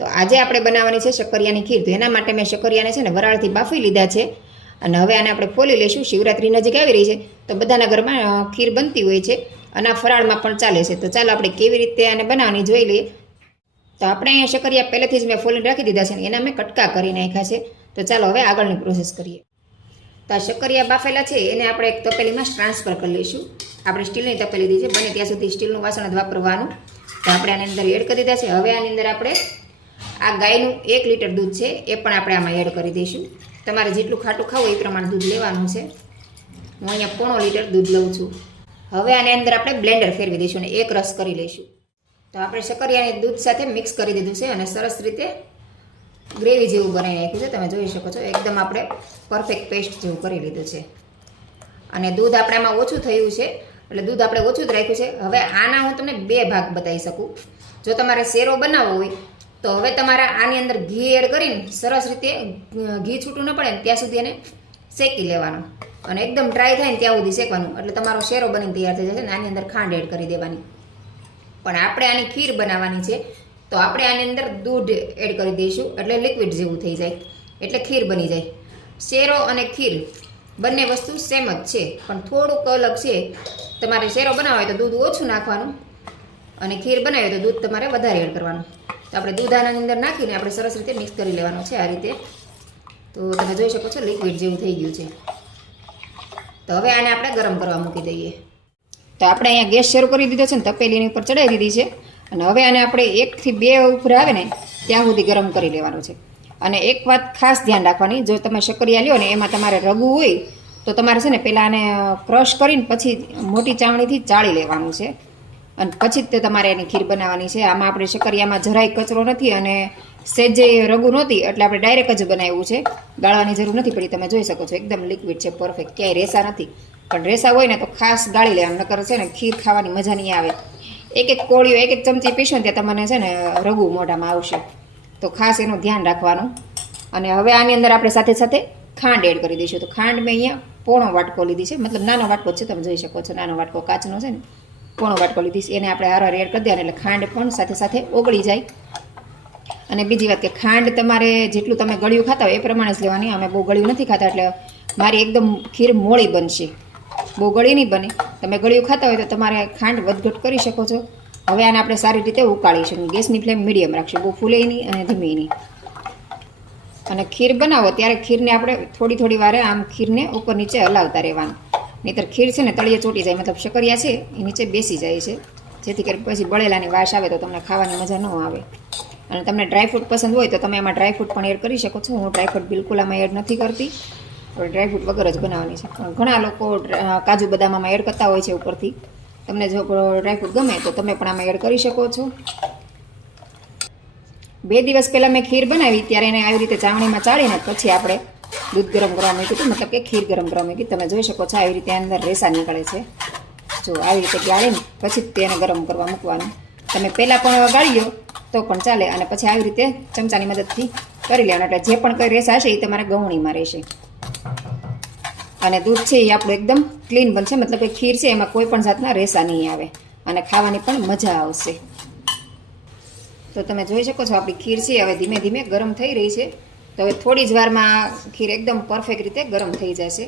તો આજે આપણે બનાવવાની છે શક્કરિયાની ખીર. તો એના માટે મેં શક્કરિયાને છે ને વરાળથી બાફી લીધા છે અને હવે આને આપણે ફોલી લઈશું. શિવરાત્રી નજીક આવી રહી છે તો બધાના ઘરમાં ખીર બનતી હોય છે અને આ ફરાળમાં પણ ચાલે છે. તો ચાલો આપણે કેવી રીતે આને બનાવવાની જોઈ લઈએ. તો આપણે અહીંયા શક્કરિયા પહેલેથી જ મેં ફોલીને રાખી દીધા છે ને એના મેં કટકા કરી નાખ્યા છે. તો ચાલો હવે આગળની પ્રોસેસ કરીએ. તો આ શક્કરિયા બાફેલા છે એને આપણે એક તપેલીમાં ટ્રાન્સફર કરી લઈશું. આપણે સ્ટીલની તપેલી લીધી છે, બને ત્યાં સુધી સ્ટીલનું વાસણ જ વાપરવાનું. તો આપણે આની અંદર એડ કરી દીધા છે. હવે આની અંદર આપણે આ ગાયનું 1 લીટર દૂધ છે એ પણ આપણે આમાં એડ કરી દઈશું. તમારે જેટલું ખાટું ખાવું એ પ્રમાણે દૂધ લેવાનું છે. હું અહીંયા 1.5 લીટર દૂધ લઉં છું. હવે આની અંદર આપણે બ્લેન્ડર ફેરવી દઈશું અને એક રસ કરી લઈશું. તો આપણે શક્કરિયાને દૂધ સાથે મિક્સ કરી દીધું છે અને સરસ રીતે ગ્રેવી જેવું બનાવી નાખ્યું છે. તમે જોઈ શકો છો એકદમ આપણે પરફેક્ટ પેસ્ટ જેવું કરી લીધું છે. અને દૂધ આપણે આમાં ઓછું થયું છે એટલે દૂધ આપણે ઓછું જ રાખ્યું છે. હવે આના હું તમને 2 ભાગ બતાવી શકું. જો તમારે શેરો બનાવવો હોય તો હવે તમારે આની અંદર ઘી એડ કરીને સરસ રીતે ઘી છૂટું ન પડે ને ત્યાં સુધી એને શેકી લેવાનું અને એકદમ ડ્રાય થાય ને ત્યાં સુધી શેકવાનું એટલે તમારો શેરો બનીને તૈયાર થઈ જશે. ને આની અંદર ખાંડ એડ કરી દેવાની. પણ આપણે આની ખીર બનાવવાની છે તો આપણે આની અંદર દૂધ એડ કરી દઈશું એટલે લિક્વિડ જેવું થઈ જાય એટલે ખીર બની જાય. શેરો અને ખીર બંને વસ્તુ સેમ જ છે પણ થોડુંક અલગ છે. તમારે શેરો બનાવવો હોય તો દૂધ ઓછું નાખવાનું અને ખીર બનાવી હોય તો દૂધ તમારે વધારે એડ કરવાનું. તો આપણે દૂધ આની અંદર નાખીને આપણે સરસ રીતે મિક્સ કરી લેવાનું છે આ રીતે. તો તમે જોઈ શકો છો લિક્વિડ જેવું થઈ ગયું છે. તો હવે આને આપણે ગરમ કરવા મૂકી દઈએ. તો આપણે અહીંયા ગેસ શરૂ કરી દીધો છે ને તપેલીની ઉપર ચડાવી દીધી છે અને હવે આને આપણે 1 થી 2 ઉપર આવે ને ત્યાં સુધી ગરમ કરી લેવાનું છે. અને એક વાત ખાસ ધ્યાન રાખવાની, જો તમે શક્કરિયા લ્યો ને એમાં તમારે રગવું હોય તો તમારે છે ને પહેલાં આને ક્રશ કરીને પછી મોટી ચાવણીથી ચાળી લેવાનું છે અને પછી જ તે તમારે એની ખીર બનાવવાની છે. આમાં આપણે શક્કરિયામાં જરાય કચરો નથી અને સેજે રગું નહોતી એટલે આપણે ડાયરેક્ટ જ બનાવ્યું છે. ગાળવાની જરૂર નથી પડી. તમે જોઈ શકો છો એકદમ લિક્વિડ છે, પરફેક્ટ, ક્યાંય રેસા નથી. પણ રેસા હોય ને તો ખાસ ગાળી લેવાનું, નકર છે ને ખીર ખાવાની મજા નહીં આવે. એક કોળીઓ 1 ચમચી પીશો ને ત્યાં તમને છે ને રગું મોઢામાં આવશે. તો ખાસ એનું ધ્યાન રાખવાનું. અને હવે આની અંદર આપણે સાથે સાથે ખાંડ એડ કરી દઈશું. તો ખાંડ મેં અહીંયા 1/4 વાટકો લીધી છે, મતલબ નાનો વાટકો છે, તમે જોઈ શકો છો નાનો વાટકો કાચનો છે ને 1/4 વાટકો લીધી છે. એને આપણે હારે એડ કરી દેવાનું એટલે ખાંડ પણ સાથે સાથે ઓગળી જાય. અને બીજી વાત કે ખાંડ તમારે જેટલું તમે ગળ્યું ખાતા હોય એ પ્રમાણે જ લેવાની. અમે બહુ ગળ્યું નથી ખાતા એટલે મારી એકદમ ખીર મોળી બનશે, બહુ ગળી નહીં બને. તમે ગળ્યું ખાતા હોય તો તમારે ખાંડ વધઘટ કરી શકો છો. હવે આને આપણે સારી રીતે ઉકાળીશું. ગેસની ફ્લેમ મીડિયમ રાખશું, બહુ ફૂલે નહીં અને ધીમી નહીં. અને ખીર બનાવો ત્યારે ખીરને આપણે થોડી વારે આમ ખીરને ઉપર નીચે હલાવતા રહેવાનું, નહીંતર ખીર છે ને તળિયે ચોટી જાય, મતલબ શક્કરિયા છે એ નીચે બેસી જાય છે, જેથી કરી પછી બળેલાની વાસ આવે તો તમને ખાવાની મજા ન આવે. અને તમને ડ્રાયફ્રૂટ પસંદ હોય તો તમે એમાં ડ્રાયફ્રૂટ પણ એડ કરી શકો છો. હું ડ્રાયફ્રૂટ બિલકુલ આમાં એડ નથી કરતી, હવે ડ્રાયફ્રૂટ વગર જ બનાવવાની છે. પણ ઘણા લોકો કાજુ બદામમાં એડ કરતા હોય છે ઉપરથી. તમને જો ડ્રાયફ્રૂટ ગમે તો તમે પણ આમાં એડ કરી શકો છો. 2 દિવસ પહેલાં મેં ખીર બનાવી ત્યારે એને આવી રીતે ચાવણીમાં ચાળીને પછી આપણે દૂધ ગરમ કરવા મૂક્યું હતું, મતલબ કે ખીર ગરમ કરવા મૂકી. તમે જોઈ શકો છો આવી રીતે અંદર રેસા નીકળે છે. જો આવી રીતે ગાળીને પછી તેને ગરમ કરવા મૂકવાનું. તમે પહેલાં પણ ગાળી લો તો પણ ચાલે અને પછી આવી રીતે ચમચાની મદદથી કરી લેવાનું એટલે જે પણ કંઈ રેસા હશે એ તમારે ગવણીમાં રહેશે. અને દૂધ છે એ આપણું એકદમ ક્લીન બનશે, મતલબ કે ખીર છે એમાં કોઈ પણ જાતના રેસા નહીં આવે અને ખાવાની પણ મજા આવશે. તો તમે જોઈ શકો છો આપણી ખીર છે હવે ધીમે ધીમે ગરમ થઈ રહી છે. તો હવે થોડી જ વારમાં ખીર એકદમ પરફેક્ટ રીતે ગરમ થઈ જશે.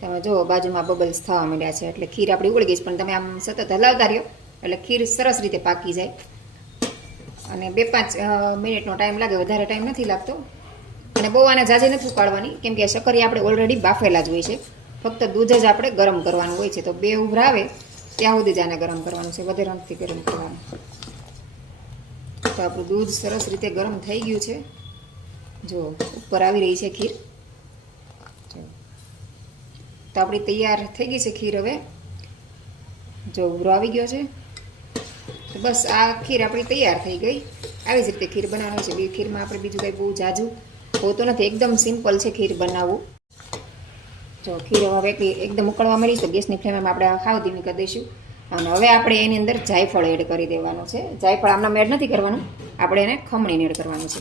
તમે જુઓ બાજુમાં બબલ્સ થવા માંડ્યા છે એટલે ખીર આપણી ઉકળી ગઈ છે. પણ તમે આમ સતત હલાવતા રહ્યો એટલે ખીર સરસ રીતે પાકી જાય. અને 2-5 મિનિટનો ટાઈમ લાગે, વધારે ટાઈમ નથી લાગતો. અને બહુ આને ઝાઝી નથી ઉકાળવાની કેમ કે શક્કરિયા આપણે ઓલરેડી બાફેલા જ હોય છે, ફક્ત દૂધ જ આપણે ગરમ કરવાનું હોય છે. તો 2 ઉભરા આવે ત્યાં સુધી જ આને ગરમ કરવાનું છે, વધારે નથી ગરમ કરવાનું. તો આપણું દૂધ સરસ રીતે ગરમ થઈ ગયું છે. જો ઉપર આવી રહી છે ખીર. તો આપણી તૈયાર થઈ ગઈ છે ખીર. હવે જો ઉભરો આવી ગયો છે તો બસ આ ખીર આપણી તૈયાર થઈ ગઈ. આવી જ રીતે ખીર બનાવવાની છે. ખીરમાં આપણે બીજું કંઈ બહુ ઝાઝું હોતું નથી, એકદમ સિમ્પલ છે ખીર બનાવવું. જો ખીર હવે એકદમ ઉકળવા મળી તો ગેસની ફ્લેમ આપણે હાવ ધીમી કરી દઈશું. અને હવે આપણે એની અંદર જાયફળ એડ કરી દેવાનું છે. જાયફળ આમનામ એડ નથી કરવાનું, આપણે એને ખમણીને એડ કરવાનું છે.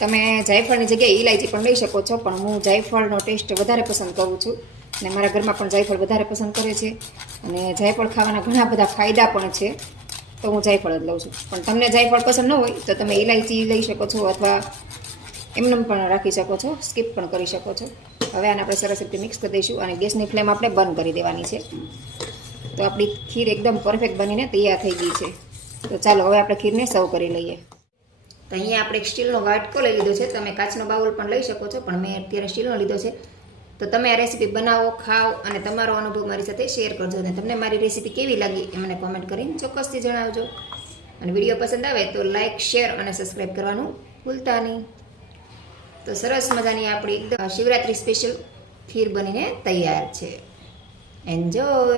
તમે જાયફળની જગ્યાએ ઇલાયચી પણ લઈ શકો છો, પણ હું જાયફળનો ટેસ્ટ વધારે પસંદ કરું છું અને મારા ઘરમાં પણ જાયફળ વધારે પસંદ કરે છે. અને જાયફળ ખાવાના ઘણા બધા ફાયદા પણ છે. તો હું જાયફળ જ લઉં છું. પણ તમને જાયફળ પસંદ ન હોય તો તમે ઇલાયચી લઈ શકો છો અથવા એમને પણ રાખી શકો છો, સ્કીપ પણ કરી શકો છો. હવે આને આપણે સરસ રીતે મિક્સ કરી દઈશું અને ગેસની ફ્લેમ આપણે બંધ કરી દેવાની છે. તો આપણી ખીર એકદમ પરફેક્ટ બનીને તૈયાર થઈ ગઈ છે. તો ચાલો હવે આપણે ખીરને સર્વ કરી લઈએ. તો અહીંયા આપણે એક સ્ટીલનો વાટકો લઈ લીધો છે. તમે કાચનો બાઉલ પણ લઈ શકો છો, પણ મેં અત્યારે સ્ટીલનો લીધો છે. તો તમે આ રેસીપી બનાવો, ખાઓ અને તમારો અનુભવ મારી સાથે શેર કરજો. અને તમને મારી રેસીપી કેવી લાગી એ મને કોમેન્ટ કરીને ચોક્કસથી જણાવજો. અને વિડીયો પસંદ આવે તો લાઇક, શેર અને સબસ્ક્રાઈબ કરવાનું ભૂલતા નહીં. તો સરસ મજાની આપણી એકદમ શિવરાત્રી સ્પેશિયલ ખીર બનીને તૈયાર છે. એન્જોય.